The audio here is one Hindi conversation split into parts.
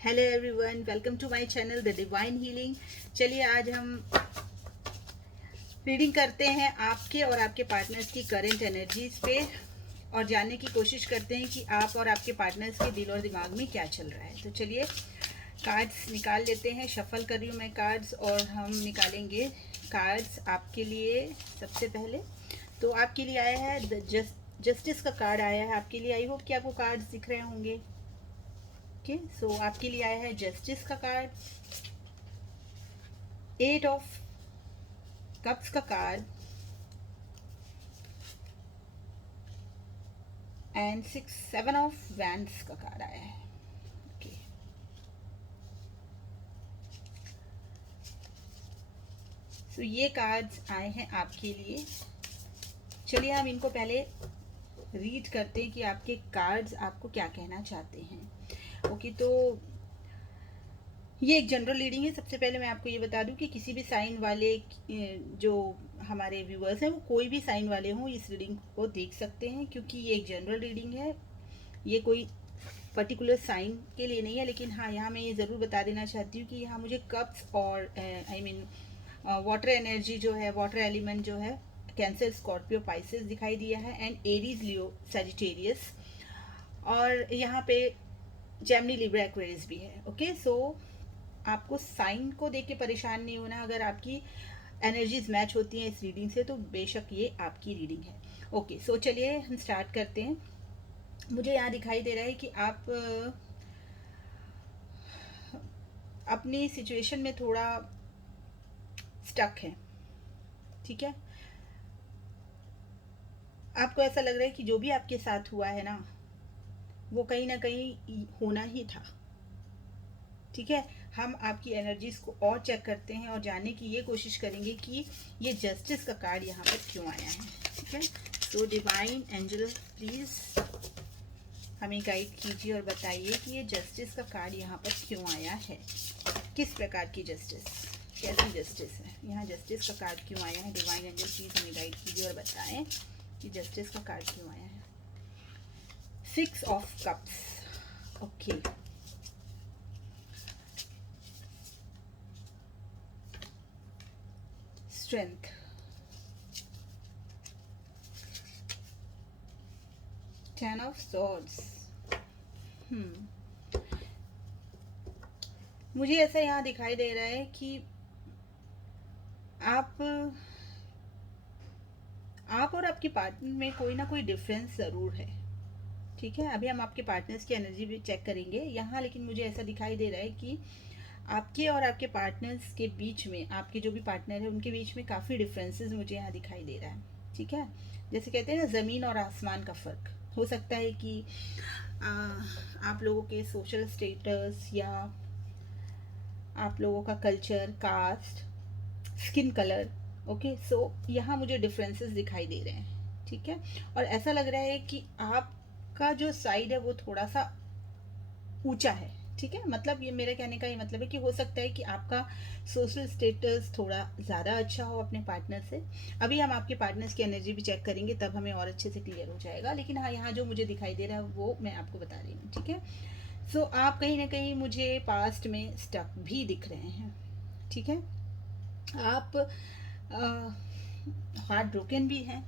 Hello everyone, welcome to my channel the divine healing. चलिए आज हम रीडिंग करते हैं आपके और आपके पार्टनर्स की करंट एनर्जीज पे और जानने की कोशिश करते हैं कि आप और आपके पार्टनर्स के दिल और दिमाग में क्या चल रहा है। तो चलिए कार्ड्स निकाल लेते हैं। शफल कर रही हूँ मैं कार्ड्स और हम निकालेंगे कार्ड्स आपके लिए। सबसे पहले तो आपके लिए आया है जस्टिस का कार्ड आया है आपके लिए। आई होप कि आपको कार्ड्स दिख रहे होंगे। ओके, सो आपके लिए आया है जस्टिस का कार्ड, 8 ऑफ कप्स का कार्ड एंड 7 ऑफ वैंड्स का कार्ड आया है। ओके, सो ये कार्ड्स आए हैं आपके लिए। चलिए हम इनको पहले रीड करते हैं कि आपके कार्ड्स आपको क्या कहना चाहते हैं। ओके, तो ये एक जनरल रीडिंग है। सबसे पहले मैं आपको ये बता दूं कि किसी भी साइन वाले जो हमारे व्यूअर्स हैं वो कोई भी साइन वाले हों इस रीडिंग को देख सकते हैं, क्योंकि ये एक जनरल रीडिंग है। ये कोई पर्टिकुलर साइन के लिए नहीं है। लेकिन हाँ, यहाँ मैं ये ज़रूर बता देना चाहती हूँ कि यहाँ मुझे कप्स और आई मीन वाटर एनर्जी जो है, वाटर एलिमेंट जो है, कैंसर, स्कॉर्पियो, पाइसेस दिखाई दिया है एंड एरीज, लियो, सजिटेरियस, और यहाँ पे जेमिनी, लिब्रा, एक्वेरियस भी है। ओके, सो आपको साइन को देख के परेशान नहीं होना। अगर आपकी एनर्जीज मैच होती हैं इस रीडिंग से तो बेशक ये आपकी रीडिंग है। ओके, सो चलिए हम स्टार्ट करते हैं। मुझे यहाँ दिखाई दे रहा है कि आप अपनी सिचुएशन में थोड़ा स्टक हैं। ठीक है, आपको ऐसा लग रहा है कि जो भी आपके साथ हुआ है ना, वो कहीं ना कहीं होना ही था। ठीक है, हम आपकी एनर्जीज को और चेक करते हैं और जानने की ये कोशिश करेंगे कि ये जस्टिस का कार्ड यहाँ पर क्यों आया है। ठीक है, तो डिवाइन एंजल प्लीज हमें गाइड कीजिए और बताइए कि ये जस्टिस का कार्ड यहाँ पर क्यों आया है। किस प्रकार की जस्टिस, कैसी जस्टिस है, यहाँ जस्टिस का कार्ड क्यों आया है। डिवाइन एंजल प्लीज हमें गाइड कीजिए और बताएं कि जस्टिस का कार्ड क्यों आया है। 6 of cups. Okay, strength, 10 of swords. मुझे ऐसा यहाँ दिखाई दे रहा है कि आप और आपके पार्टनर में कोई ना कोई डिफरेंस ज़रूर है। ठीक है, अभी हम आपके पार्टनर्स की एनर्जी भी चेक करेंगे यहाँ, लेकिन मुझे ऐसा दिखाई दे रहा है कि आपके और आपके पार्टनर्स के बीच में, आपके जो भी पार्टनर है उनके बीच में काफ़ी डिफरेंसेस मुझे यहाँ दिखाई दे रहा है। ठीक है, जैसे कहते हैं ना, ज़मीन और आसमान का फ़र्क। हो सकता है कि आप लोगों के सोशल स्टेटस या आप लोगों का culture, caste, skin colour, okay, so यहाँ मुझे डिफरेंसेस दिखाई दे रहे हैं। ठीक है, और ऐसा लग रहा है कि आपका जो साइड है वो थोड़ा सा ऊंचा है। ठीक है, मतलब ये मेरे कहने का ये मतलब है कि हो सकता है कि आपका सोशल स्टेटस थोड़ा ज़्यादा अच्छा हो अपने पार्टनर से। अभी हम आपके पार्टनर्स की एनर्जी भी चेक करेंगे, तब हमें और अच्छे से क्लियर हो जाएगा। लेकिन हाँ, यहाँ जो मुझे दिखाई दे रहा है वो मैं आपको बता रही हूँ। ठीक है, सो आप कहीं ना कहीं मुझे पास्ट में स्टक भी दिख रहे हैं। ठीक है, आप हार्ट ब्रोकन भी हैं।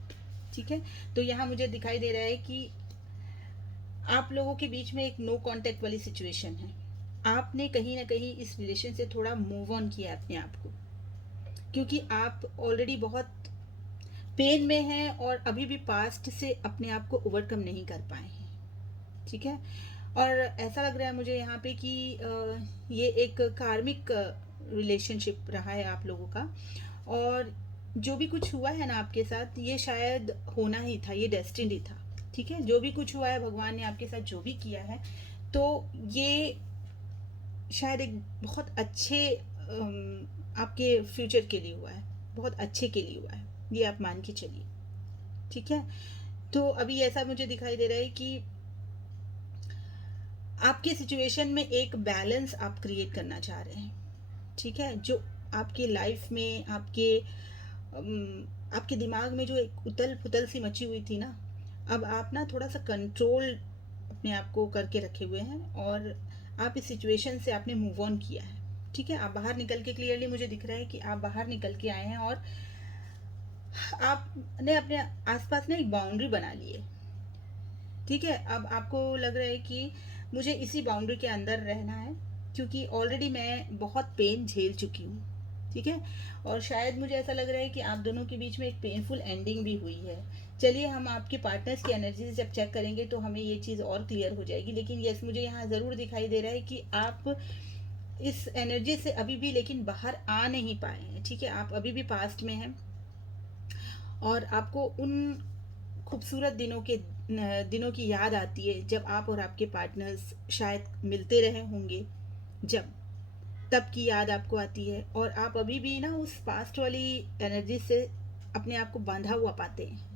ठीक है, तो यहाँ मुझे दिखाई दे रहा है कि आप लोगों के बीच में एक नो कांटेक्ट वाली सिचुएशन है। आपने कहीं ना कहीं इस रिलेशन से थोड़ा मूव ऑन किया अपने आप को, क्योंकि आप ऑलरेडी बहुत पेन में हैं और अभी भी पास्ट से अपने आप को ओवरकम नहीं कर पाए हैं। ठीक है, और ऐसा लग रहा है मुझे यहाँ पे कि ये एक कार्मिक रिलेशनशिप रहा है आप लोगों का, और जो भी कुछ हुआ है ना आपके साथ, ये शायद होना ही था, ये डेस्टिनी था। ठीक है, जो भी कुछ हुआ है, भगवान ने आपके साथ जो भी किया है, तो ये शायद एक बहुत अच्छे आपके फ्यूचर के लिए हुआ है, बहुत अच्छे के लिए हुआ है, ये आप मान के चलिए। ठीक है, तो अभी ऐसा मुझे दिखाई दे रहा है कि आपके सिचुएशन में एक बैलेंस आप क्रिएट करना चाह रहे हैं। ठीक है, जो आपकी लाइफ में आपके दिमाग में जो एक उथल पुथल सी मची हुई थी ना, अब आप ना थोड़ा सा कंट्रोल अपने आप को करके रखे हुए हैं और आप इस सिचुएशन से आपने मूव ऑन किया है। ठीक है, आप बाहर निकल के, क्लियरली मुझे दिख रहा है कि आप बाहर निकल के आए हैं और आपने अपने आसपास ना एक बाउंड्री बना ली है। ठीक है, अब आपको लग रहा है कि मुझे इसी बाउंड्री के अंदर रहना है, क्योंकि ऑलरेडी मैं बहुत पेन झेल चुकी हूँ। ठीक है, और शायद मुझे ऐसा लग रहा है कि आप दोनों के बीच में एक पेनफुल एंडिंग भी हुई है। चलिए, हम आपके पार्टनर्स की एनर्जी जब चेक करेंगे तो हमें ये चीज़ और क्लियर हो जाएगी। लेकिन यस, मुझे यहाँ ज़रूर दिखाई दे रहा है कि आप इस एनर्जी से अभी भी लेकिन बाहर आ नहीं पाए हैं। ठीक है, आप अभी भी पास्ट में हैं और आपको उन खूबसूरत दिनों की याद आती है जब आप और आपके पार्टनर्स शायद मिलते रहे होंगे, जब तब की याद आपको आती है और आप अभी भी ना उस पास्ट वाली एनर्जी से अपने आप को बांधा हुआ पाते हैं।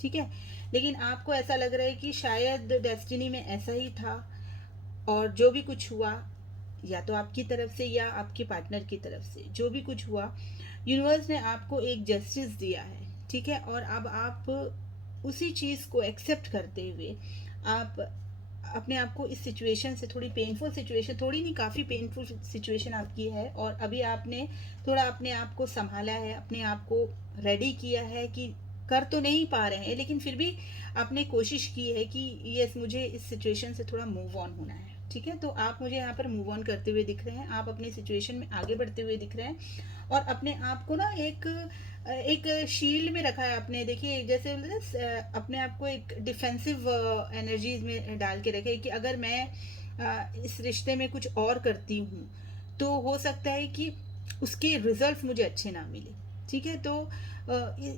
ठीक है, लेकिन आपको ऐसा लग रहा है कि शायद डेस्टिनी में ऐसा ही था और जो भी कुछ हुआ, या तो आपकी तरफ से या आपके पार्टनर की तरफ से, जो भी कुछ हुआ, यूनिवर्स ने आपको एक जस्टिस दिया है। ठीक है, और अब आप उसी चीज़ को एक्सेप्ट करते हुए आप अपने आप को इस सिचुएशन से, थोड़ी पेनफुल सिचुएशन, थोड़ी नहीं काफ़ी पेनफुल सिचुएशन आपकी है, और अभी आपने थोड़ा अपने आप को संभाला है, अपने आप को रेडी किया है कि कर तो नहीं पा रहे हैं लेकिन फिर भी आपने कोशिश की है कि यस, मुझे इस सिचुएशन से थोड़ा मूव ऑन होना है। ठीक है, तो आप मुझे यहाँ पर मूव ऑन करते हुए दिख रहे हैं, आप अपनी सिचुएशन में आगे बढ़ते हुए दिख रहे हैं और अपने आप को ना एक शील्ड में रखा है आपने। देखिए, जैसे बोलते हैं अपने आप को एक डिफेंसिव एनर्जीज में डाल के रखे कि अगर मैं इस रिश्ते में कुछ और करती हूँ तो हो सकता है कि उसके रिजल्ट मुझे अच्छे ना मिले। ठीक है, तो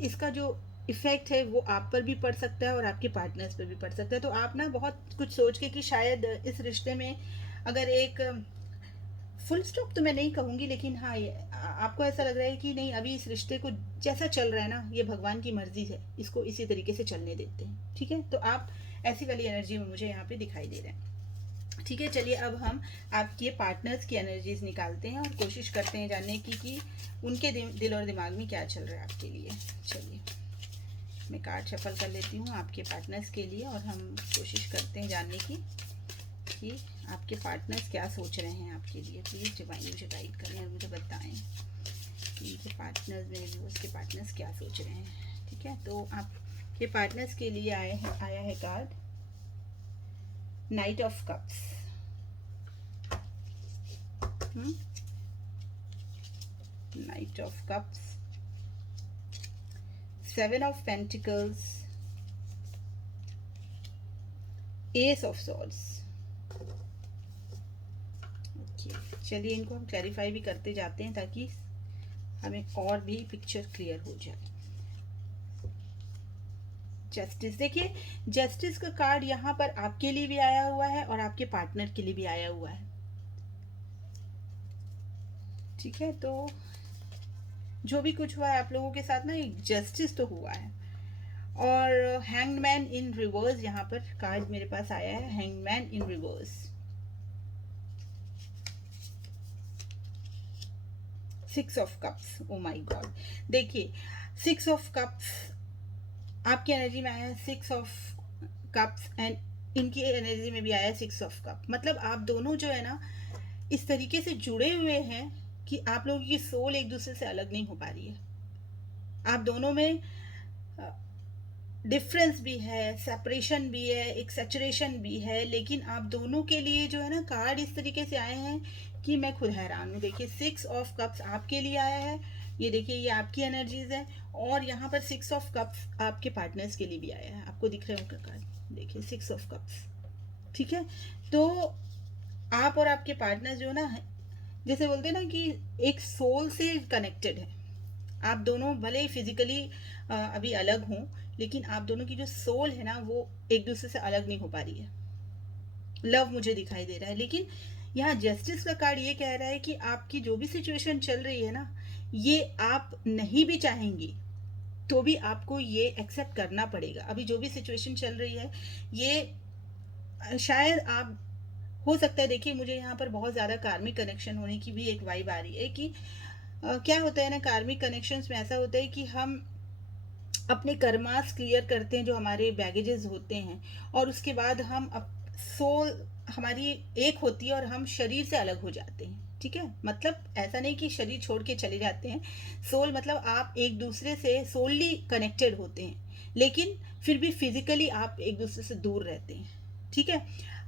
इसका जो इफेक्ट है वो आप पर भी पड़ सकता है और आपके पार्टनर्स पर भी पड़ सकता है। तो आप ना बहुत कुछ सोच के कि शायद इस रिश्ते में अगर एक फुल स्टॉप तो मैं नहीं कहूँगी, लेकिन हाँ, ये आपको ऐसा लग रहा है कि नहीं, अभी इस रिश्ते को जैसा चल रहा है ना, ये भगवान की मर्जी है, इसको इसी तरीके से चलने देते हैं। ठीक है, तो आप ऐसी वाली एनर्जी में मुझे यहाँ पे दिखाई दे रहे हैं। ठीक है, चलिए अब हम आपके पार्टनर्स की एनर्जीज निकालते हैं और कोशिश करते हैं जानने की कि उनके दिल और दिमाग में क्या चल रहा है आपके लिए। चलिए, मैं कार्ड शफल कर लेती हूँ आपके पार्टनर्स के लिए और हम कोशिश करते हैं जानने की कि आपके पार्टनर्स क्या सोच रहे हैं आपके लिए। प्लीज़ डिवाइन मुझे गाइड करें और मुझे बताएं कि इनके पार्टनर्स, मेरे व्यूअर्स के पार्टनर्स क्या सोच रहे हैं। ठीक है, तो आपके पार्टनर्स के लिए आया है card night of cups. Night of cups, seven of pentacles, S of swords. चलिए, इनको हम क्लैरिफाई भी करते जाते हैं ताकि हमें और भी पिक्चर क्लियर हो जाए। जस्टिस, देखिए, जस्टिस का कार्ड यहाँ पर आपके लिए भी आया हुआ है और आपके पार्टनर के लिए भी आया हुआ है। ठीक है, तो जो भी कुछ हुआ है आप लोगों के साथ ना, एक जस्टिस तो हुआ है। और हैंगमैन इन रिवर्स यहाँ पर कार्ड मेरे पास आया है, hangman in reverse. Six of cups, oh my God. देखिए, सिक्स ऑफ कप्स आपकी एनर्जी में आया है, सिक्स ऑफ कप्स, एंड इनकी एनर्जी में भी आया है सिक्स ऑफ कप। मतलब आप दोनों जो है ना, इस तरीके से जुड़े हुए हैं कि आप लोगों की सोल एक दूसरे से अलग नहीं हो पा रही है। आप दोनों में डिफरेंस भी है, सेपरेशन भी है, एक सैचुरेशन भी है, लेकिन आप दोनों के लिए जो है ना, कार्ड इस तरीके से आए हैं कि मैं खुद हैरान हूँ। देखिए, सिक्स ऑफ कप्स आपके लिए आया है, ये देखिए, ये आपकी एनर्जीज है, और यहाँ पर सिक्स ऑफ कप्स आपके पार्टनर्स के लिए भी आया है। आपको दिख रहे होंगे कार्ड, देखिए, सिक्स ऑफ कप्स। ठीक है, तो आप और आपके पार्टनर जो ना, जैसे बोलते हैं ना कि एक सोल से कनेक्टेड है। आप दोनों भले ही फिजिकली अभी अलग हों, लेकिन आप दोनों की जो सोल है ना, वो एक दूसरे से अलग नहीं हो पा रही है। लव मुझे दिखाई दे रहा है, लेकिन यहाँ जस्टिस का कार्ड ये कह रहा है कि आपकी जो भी सिचुएशन चल रही है ना, ये आप नहीं भी चाहेंगी तो भी आपको ये एक्सेप्ट करना पड़ेगा। अभी जो भी सिचुएशन चल रही है, ये शायद आप, हो सकता है, देखिए, मुझे यहाँ पर बहुत ज़्यादा कार्मिक कनेक्शन होने की भी एक वाइब आ रही है कि क्या होता है ना, कार्मिक कनेक्शंस में ऐसा होता है कि हम अपने कर्मास क्लियर करते हैं, जो हमारे बैगेजेस होते हैं, और उसके बाद हम सोल हमारी एक होती है और हम शरीर से अलग हो जाते हैं, ठीक है। मतलब ऐसा नहीं कि शरीर छोड़ के चले जाते हैं। सोल मतलब आप एक दूसरे से सोलली कनेक्टेड होते हैं, लेकिन फिर भी फिजिकली आप एक दूसरे से दूर रहते हैं, ठीक है।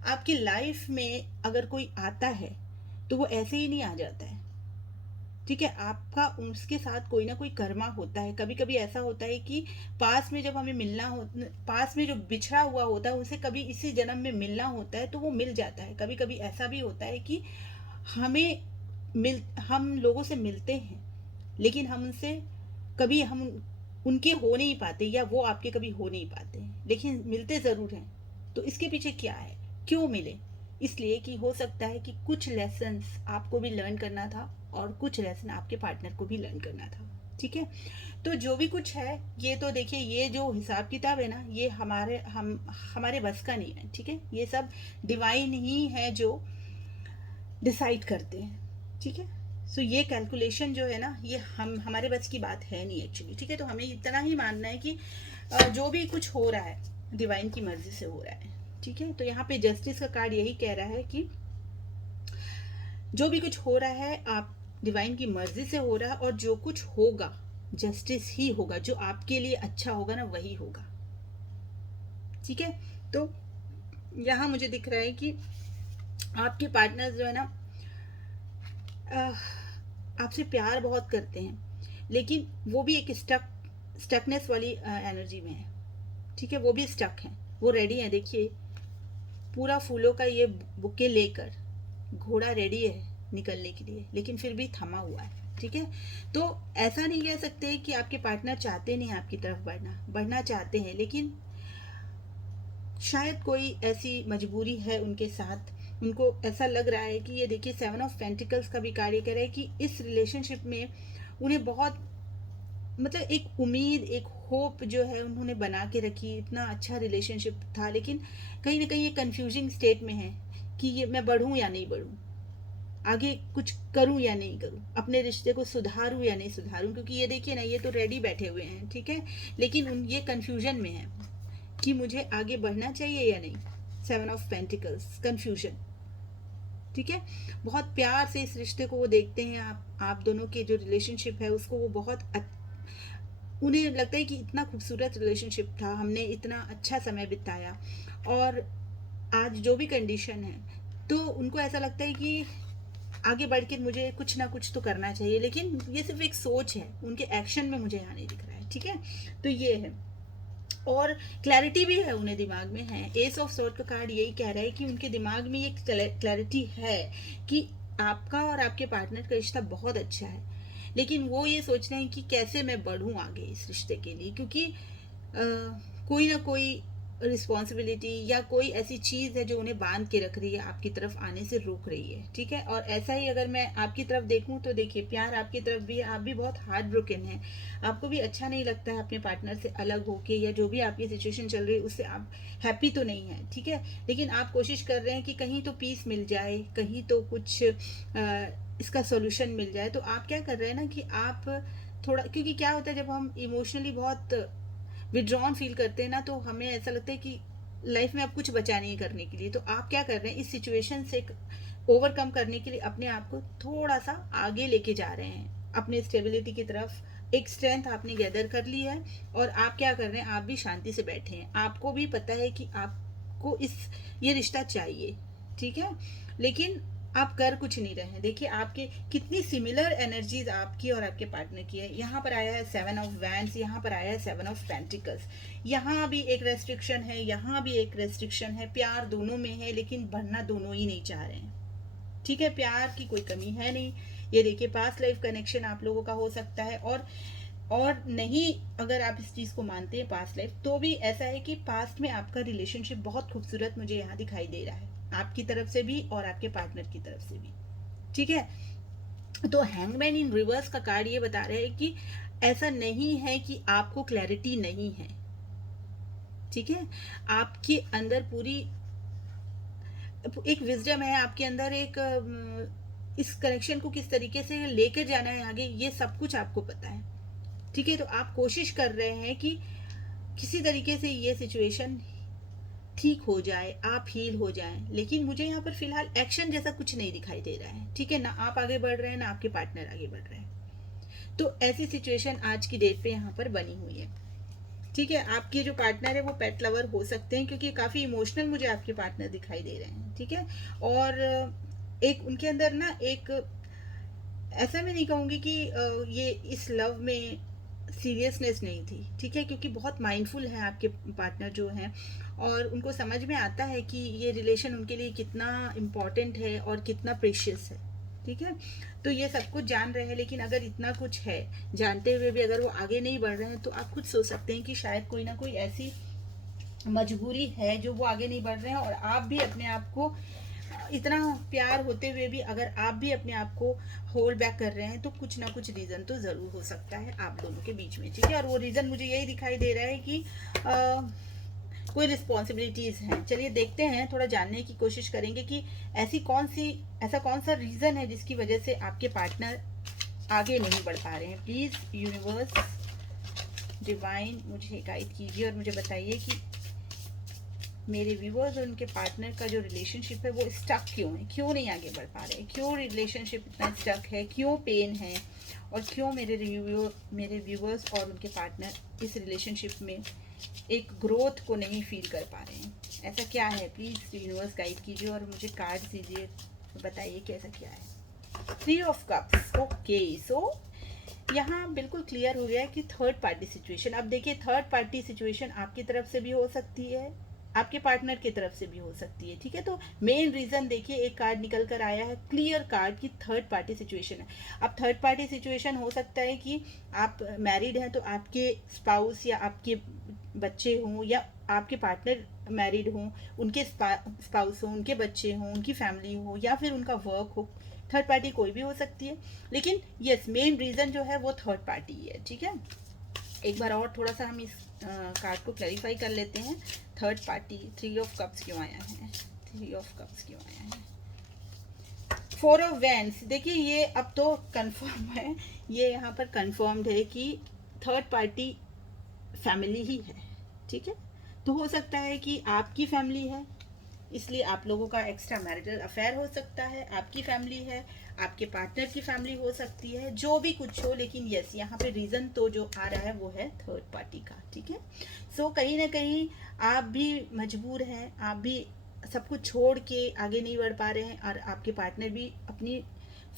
आपकी लाइफ में अगर कोई आता है तो वो ऐसे ही नहीं आ जाता है, ठीक है। आपका उसके साथ कोई ना कोई कर्मा होता है। कभी कभी ऐसा होता है कि पास में जब हमें मिलना हो, पास में जो बिछड़ा हुआ होता है उसे कभी इसी जन्म में मिलना होता है तो वो मिल जाता है। कभी कभी ऐसा भी होता है कि हमें हम लोगों से मिलते हैं, लेकिन हम उनसे कभी हम उनके हो नहीं पाते, या वो आपके कभी हो नहीं पाते, लेकिन मिलते ज़रूर हैं। तो इसके पीछे क्या है, क्यों मिले? इसलिए कि हो सकता है कि कुछ लेसन्स आपको भी लर्न करना था और कुछ लेसन आपके पार्टनर को भी लर्न करना था, ठीक है। तो जो भी कुछ है, ये तो देखिए, ये जो हिसाब किताब है ना, ये हमारे बस का नहीं है, ठीक है। ये सब डिवाइन ही है जो डिसाइड करते हैं, ठीक है। सो ये कैलकुलेशन जो है ना, ये हमारे बस की बात है नहीं एक्चुअली, ठीक है। तो हमें इतना ही मानना है कि जो भी कुछ हो रहा है डिवाइन की मर्जी से हो रहा है, ठीक है। तो यहाँ पे जस्टिस का कार्ड यही कह रहा है कि जो भी कुछ हो रहा है आप डिवाइन की मर्जी से हो रहा है, और जो कुछ होगा जस्टिस ही होगा, जो आपके लिए अच्छा होगा ना वही होगा, ठीक है। तो यहाँ मुझे दिख रहा है कि आपके पार्टनर जो है ना, आपसे प्यार बहुत करते हैं, लेकिन वो भी एक स्टकनेस वाली एनर्जी में है, ठीक है। वो भी स्टक हैं, वो रेडी है। देखिए, पूरा फूलों का ये बुके लेकर घोड़ा रेडी है निकलने के लिए, लेकिन फिर भी थमा हुआ है, ठीक है। तो ऐसा नहीं कह सकते कि आपके पार्टनर चाहते नहीं आपकी तरफ बढ़ना चाहते हैं, लेकिन शायद कोई ऐसी मजबूरी है उनके साथ। उनको ऐसा लग रहा है कि ये देखिए, 7 ऑफ पेंटिकल्स का भी कार्य कर रहा है कि इस रिलेशनशिप में उन्हें बहुत, मतलब एक उम्मीद, एक होप जो है उन्होंने बना के रखी। इतना अच्छा रिलेशनशिप था, लेकिन कहीं ना कहीं ये कंफ्यूजिंग स्टेट में है कि ये मैं बढ़ूं या नहीं बढ़ूं, आगे कुछ करूं या नहीं करूं, अपने रिश्ते को सुधारूं या नहीं सुधारूं। क्योंकि ये देखिए ना, ये तो रेडी बैठे हुए हैं, ठीक है, लेकिन ये कंफ्यूजन में है कि मुझे आगे बढ़ना चाहिए या नहीं। 7 ऑफ पेंटिकल्स, कंफ्यूजन, ठीक है। बहुत प्यार से इस रिश्ते को वो देखते हैं, आप दोनों के जो रिलेशनशिप है उसको वो बहुत उन्हें लगता है कि इतना खूबसूरत रिलेशनशिप था, हमने इतना अच्छा समय बिताया, और आज जो भी कंडीशन है तो उनको ऐसा लगता है कि आगे बढ़ के मुझे कुछ ना कुछ तो करना चाहिए। लेकिन ये सिर्फ एक सोच है, उनके एक्शन में मुझे यहाँ नहीं दिख रहा है, ठीक है। तो ये है, और क्लैरिटी भी है उन्हें, दिमाग में है। एस ऑफ सॉर्ड का कार्ड यही कह रहा है कि उनके दिमाग में ये क्लैरिटी है कि आपका और आपके पार्टनर का रिश्ता बहुत अच्छा है, लेकिन वो ये सोच रहे हैं कि कैसे मैं बढ़ूं आगे इस रिश्ते के लिए, क्योंकि कोई ना कोई रिस्पॉन्सिबिलिटी या कोई ऐसी चीज़ है जो उन्हें बांध के रख रही है, आपकी तरफ आने से रोक रही है, ठीक है। और ऐसा ही अगर मैं आपकी तरफ देखूं तो देखिए, प्यार आपकी तरफ भी है, आप भी बहुत हार्ट ब्रोकन है, आपको भी अच्छा नहीं लगता है अपने पार्टनर से अलग होके, या जो भी आपकी सिचुएशन चल रही है उससे आप हैप्पी तो नहीं है, ठीक है। लेकिन आप कोशिश कर रहे हैं कि कहीं तो पीस मिल जाए, कहीं तो कुछ इसका सोल्यूशन मिल जाए। तो आप क्या कर रहे हैं ना कि आप थोड़ा, क्योंकि क्या होता है जब हम इमोशनली बहुत विड्रॉन फील करते हैं ना, तो हमें ऐसा लगता है कि लाइफ में अब कुछ बचा नहीं करने के लिए। तो आप क्या कर रहे हैं, इस सिचुएशन से ओवरकम करने के लिए अपने आप को थोड़ा सा आगे लेके जा रहे हैं अपने स्टेबिलिटी की तरफ। एक स्ट्रेंथ आपने गैदर कर ली है, और आप क्या कर रहे हैं, आप भी शांति से बैठे हैं। आपको भी पता है कि आपको ये रिश्ता चाहिए, ठीक है, लेकिन आप कर कुछ नहीं रहे हैं। देखिए आपके कितनी सिमिलर एनर्जीज आपकी और आपके पार्टनर की है। यहाँ पर आया है 7 ऑफ वैंड्स, यहाँ पर आया है 7 ऑफ पेंटिकल्स। यहाँ भी एक रेस्ट्रिक्शन है, यहाँ भी एक रेस्ट्रिक्शन है। प्यार दोनों में है, लेकिन बढ़ना दोनों ही नहीं चाह रहे हैं, ठीक है। प्यार की कोई कमी है नहीं। ये देखिए, पास्ट लाइफ कनेक्शन आप लोगों का हो सकता है, और नहीं, अगर आप इस चीज़ को मानते हैं पास्ट लाइफ, तो भी ऐसा है कि पास्ट में आपका रिलेशनशिप बहुत खूबसूरत मुझे यहाँ दिखाई दे रहा है, आपकी तरफ से भी और आपके पार्टनर की तरफ से भी, ठीक है। तो हैंगमैन इन रिवर्स का कार्ड ये बता रहे हैं कि ऐसा नहीं है कि आपको क्लैरिटी नहीं है, ठीक है। आपके अंदर पूरी एक विजडम है, आपके अंदर एक इस कनेक्शन को किस तरीके से लेकर जाना है आगे, ये सब कुछ आपको पता है, ठीक है। तो आप कोशिश कर रहे हैं कि किसी तरीके से ये सिचुएशन ठीक हो जाए, आप हील हो जाएं, लेकिन मुझे यहाँ पर फिलहाल एक्शन जैसा कुछ नहीं दिखाई दे रहा है। ठीक है ना, आप आगे बढ़ रहे हैं ना आपके पार्टनर आगे बढ़ रहे हैं। तो ऐसी सिचुएशन आज की डेट पे यहाँ पर बनी हुई है। ठीक है, आपके जो पार्टनर है वो पेट लवर हो सकते हैं, क्योंकि काफ़ी इमोशनल मुझे आपके पार्टनर दिखाई दे रहे हैं। ठीक है, और एक उनके अंदर ना एक, ऐसा मैं नहीं कहूँगी कि ये इस लव में सीरियसनेस नहीं थी। ठीक है, क्योंकि बहुत माइंडफुल है आपके पार्टनर जो हैं, और उनको समझ में आता है कि ये रिलेशन उनके लिए कितना इम्पोर्टेंट है और कितना प्रेशियस है। ठीक है, तो ये सब कुछ जान रहे हैं, लेकिन अगर इतना कुछ है जानते हुए भी अगर वो आगे नहीं बढ़ रहे हैं, तो आप खुद सोच सकते हैं कि शायद कोई ना कोई ऐसी मजबूरी है जो वो आगे नहीं बढ़ रहे हैं। और आप भी अपने आप को, इतना प्यार होते हुए भी अगर आप भी अपने आप को होल्ड बैक कर रहे हैं, तो कुछ ना कुछ रीज़न तो ज़रूर हो सकता है आप दोनों के बीच में। ठीक है, और वो रीज़न मुझे यही दिखाई दे रहा है कि कोई रिस्पॉन्सिबिलिटीज़ हैं। चलिए देखते हैं, थोड़ा जानने की कोशिश करेंगे कि ऐसा कौन सा रीज़न है जिसकी वजह से आपके पार्टनर आगे नहीं बढ़ पा रहे हैं। प्लीज़ यूनिवर्स डिवाइन मुझे गाइड कीजिए और मुझे बताइए कि मेरे व्यूअर्स और उनके पार्टनर का जो रिलेशनशिप है वो स्टक क्यों है, क्यों नहीं आगे बढ़ पा रहे, क्यों रिलेशनशिप इतना स्टक है, क्यों पेन है, और क्यों मेरे व्यूअर्स और उनके पार्टनर इस रिलेशनशिप में एक ग्रोथ को नहीं फील कर पा रहे हैं। ऐसा क्या है, प्लीज़ यूनिवर्स गाइड कीजिए और मुझे कार्ड दीजिए, बताइए कि ऐसा क्या है। 3 ऑफ कप्स, ओके। सो यहाँ बिल्कुल क्लियर हो गया है कि थर्ड पार्टी सिचुएशन। अब देखिए, थर्ड पार्टी सिचुएशन आपकी तरफ से भी हो सकती है, आपके पार्टनर की तरफ से भी हो सकती है। ठीक है, तो मेन रीजन देखिए, एक कार्ड निकल कर आया है, क्लियर कार्ड, की थर्ड पार्टी सिचुएशन है। अब थर्ड पार्टी सिचुएशन हो सकता है कि आप मैरिड हैं तो आपके स्पाउस या आपके बच्चे हों, या आपके पार्टनर मैरिड हों, उनके स्पाउस हों, उनके बच्चे हों, उनकी फैमिली हो, या फिर उनका वर्क हो। थर्ड पार्टी कोई भी हो सकती है, लेकिन यस, मेन रीजन जो है वो थर्ड पार्टी है। ठीक है, एक बार और थोड़ा सा हम इस कार्ड को क्लैरिफाई कर लेते हैं। थर्ड पार्टी, 3 ऑफ कप्स क्यों आया है, 3 ऑफ कप्स क्यों आया है, 4 ऑफ वैंड्स। देखिए, ये अब तो कंफर्म है, ये यहाँ पर कंफर्म्ड है कि थर्ड पार्टी फैमिली ही है। ठीक है, तो हो सकता है कि आपकी फैमिली है, इसलिए आप लोगों का एक्स्ट्रा मैरिटल अफेयर हो सकता है, आपकी फैमिली है, आपके पार्टनर की फैमिली हो सकती है, जो भी कुछ हो, लेकिन यस, यहाँ पे रीज़न तो जो आ रहा है वो है थर्ड पार्टी का। ठीक है, सो कहीं ना कहीं आप भी मजबूर हैं, आप भी सब कुछ छोड़ के आगे नहीं बढ़ पा रहे हैं, और आपके पार्टनर भी अपनी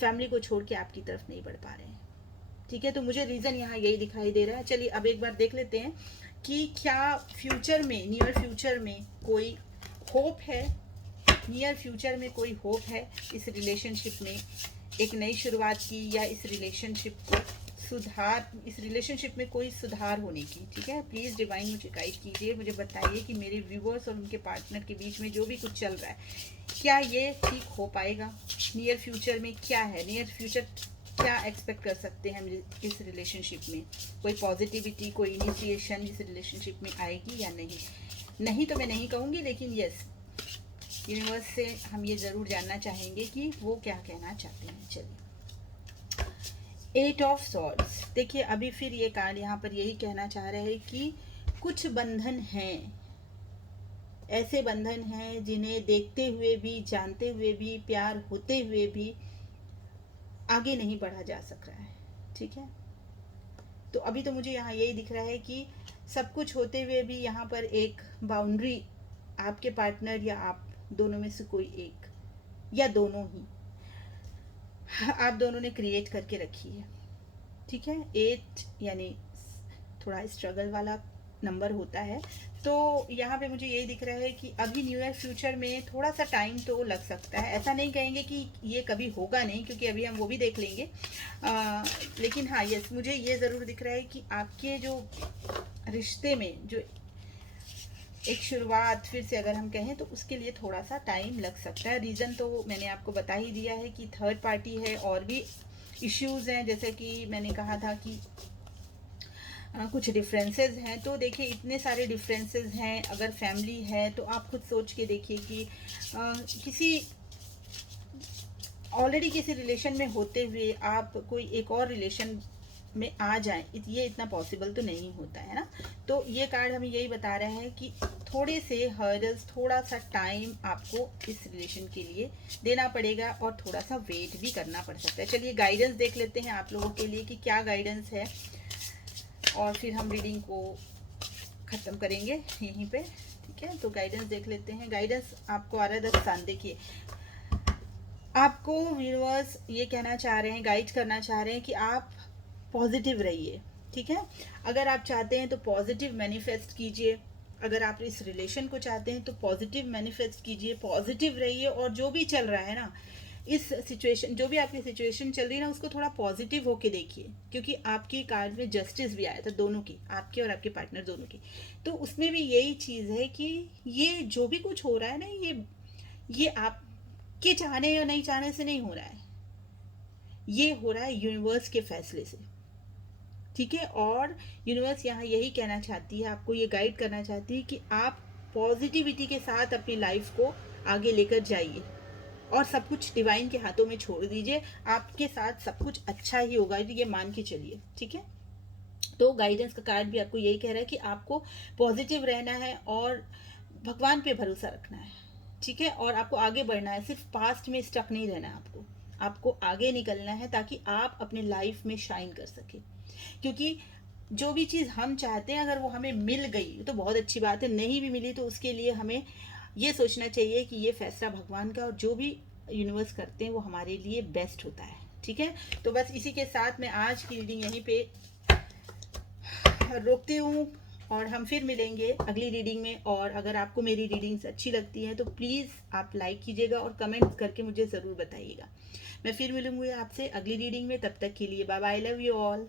फैमिली को छोड़ के आपकी तरफ नहीं बढ़ पा रहे हैं। ठीक है, तो मुझे रीज़न यहाँ यही दिखाई दे रहा है। चलिए अब एक बार देख लेते हैं कि क्या फ्यूचर में, नियर फ्यूचर में कोई होप है, नियर फ्यूचर में कोई होप है इस रिलेशनशिप में एक नई शुरुआत की, या इस रिलेशनशिप को इस रिलेशनशिप में कोई सुधार होने की। ठीक है, प्लीज़ डिवाइन मुझे गाइड कीजिए, मुझे बताइए कि मेरे व्यूअर्स और उनके पार्टनर के बीच में जो भी कुछ चल रहा है, क्या ये ठीक हो पाएगा, नियर फ्यूचर में क्या है, नियर फ्यूचर क्या एक्सपेक्ट कर सकते हैं हम इस रिलेशनशिप में, कोई पॉजिटिविटी, कोई इनिशिएशन इस रिलेशनशिप में आएगी या नहीं। नहीं तो मैं नहीं कहूँगी, लेकिन यस, यूनिवर्स से हम ये ज़रूर जानना चाहेंगे कि वो क्या कहना चाहते हैं। चलिए, 8 ऑफ सॉर्ड्स। देखिए, अभी फिर ये कार्ड यहाँ पर यही कहना चाह रहे हैं कि कुछ बंधन हैं, ऐसे बंधन हैं जिन्हें देखते हुए भी, जानते हुए भी, प्यार होते हुए भी आगे नहीं बढ़ा जा सक रहा है। ठीक है, तो अभी तो मुझे यहाँ यही दिख रहा है कि सब कुछ होते हुए भी यहाँ पर एक बाउंड्री आपके पार्टनर या आप दोनों में से कोई एक, या दोनों ही, आप दोनों ने क्रिएट करके रखी है। ठीक है, 8 यानी थोड़ा स्ट्रगल वाला नंबर होता है, तो यहाँ पे मुझे यही दिख रहा है कि अभी न्यू ईयर फ्यूचर में थोड़ा सा टाइम तो लग सकता है। ऐसा नहीं कहेंगे कि ये कभी होगा नहीं, क्योंकि अभी हम वो भी देख लेंगे, लेकिन हाँ यस, मुझे ये ज़रूर दिख रहा है कि आपके जो रिश्ते में जो एक शुरुआत फिर से अगर हम कहें, तो उसके लिए थोड़ा सा टाइम लग सकता है। रीज़न तो मैंने आपको बता ही दिया है कि थर्ड पार्टी है, और भी इश्यूज़ हैं, जैसे कि मैंने कहा था कि कुछ डिफरेंसेस हैं। तो देखिए, इतने सारे डिफरेंसेस हैं, अगर फैमिली है तो आप खुद सोच के देखिए कि किसी ऑलरेडी किसी रिलेशन में होते हुए आप कोई एक और रिलेशन में आ जाएं, ये इतना पॉसिबल तो नहीं होता है ना। तो ये कार्ड हमें यही बता रहा है कि थोड़े से हर्डल्स, थोड़ा सा टाइम आपको इस रिलेशन के लिए देना पड़ेगा और थोड़ा सा वेट भी करना पड़ सकता है। चलिए गाइडेंस देख लेते हैं आप लोगों के लिए कि क्या गाइडेंस है, और फिर हम रीडिंग को ख़त्म करेंगे यहीं पे। ठीक है, तो गाइडेंस देख लेते हैं। गाइडेंस आपको आ रहा है 10 स्थान। देखिए, आपको यूनिवर्स ये कहना चाह रहे हैं, गाइड करना चाह रहे हैं कि आप पॉजिटिव रहिए। ठीक है, अगर आप चाहते हैं तो पॉजिटिव मैनिफेस्ट कीजिए। अगर आप इस रिलेशन को चाहते हैं तो पॉजिटिव मैनिफेस्ट कीजिए, पॉजिटिव रहिए, और जो भी चल रहा है ना, इस सिचुएशन, जो भी आपकी सिचुएशन चल रही है ना, उसको थोड़ा पॉजिटिव होके देखिए। क्योंकि आपकी कार्ड में जस्टिस भी आया था, दोनों की, आपके और आपके पार्टनर दोनों की। तो उसमें भी यही चीज़ है कि ये जो भी कुछ हो रहा है ना, ये आपके चाहने या नहीं चाहने से नहीं हो रहा है, ये हो रहा है यूनिवर्स के फैसले से। ठीक है, और यूनिवर्स यहाँ यही कहना चाहती है, आपको ये गाइड करना चाहती है कि आप पॉजिटिविटी के साथ अपनी लाइफ को आगे लेकर जाइए और सब कुछ डिवाइन के हाथों में छोड़ दीजिए। आपके साथ सब कुछ अच्छा ही होगा, ये मान के चलिए। ठीक है, तो गाइडेंस का कार्ड भी आपको यही कह रहा है कि आपको पॉजिटिव रहना है और भगवान पे भरोसा रखना है। ठीक है, और आपको आगे बढ़ना है, सिर्फ पास्ट में स्टक नहीं रहना है, आपको आगे निकलना है ताकि आप अपने लाइफ में शाइन कर सके। क्योंकि जो भी चीज़ हम चाहते हैं, अगर वो हमें मिल गई तो बहुत अच्छी बात है, नहीं भी मिली तो उसके लिए हमें ये सोचना चाहिए कि ये फैसला भगवान का, और जो भी यूनिवर्स करते हैं वो हमारे लिए बेस्ट होता है। ठीक है, तो बस इसी के साथ मैं आज की रीडिंग यहीं पे रोकती हूँ, और हम फिर मिलेंगे अगली रीडिंग में। और अगर आपको मेरी रीडिंग्स अच्छी लगती हैं तो प्लीज़ आप लाइक कीजिएगा और कमेंट्स करके मुझे ज़रूर बताइएगा। मैं फिर मिलूँगी आपसे अगली रीडिंग में, तब तक के लिए bye bye, love you all.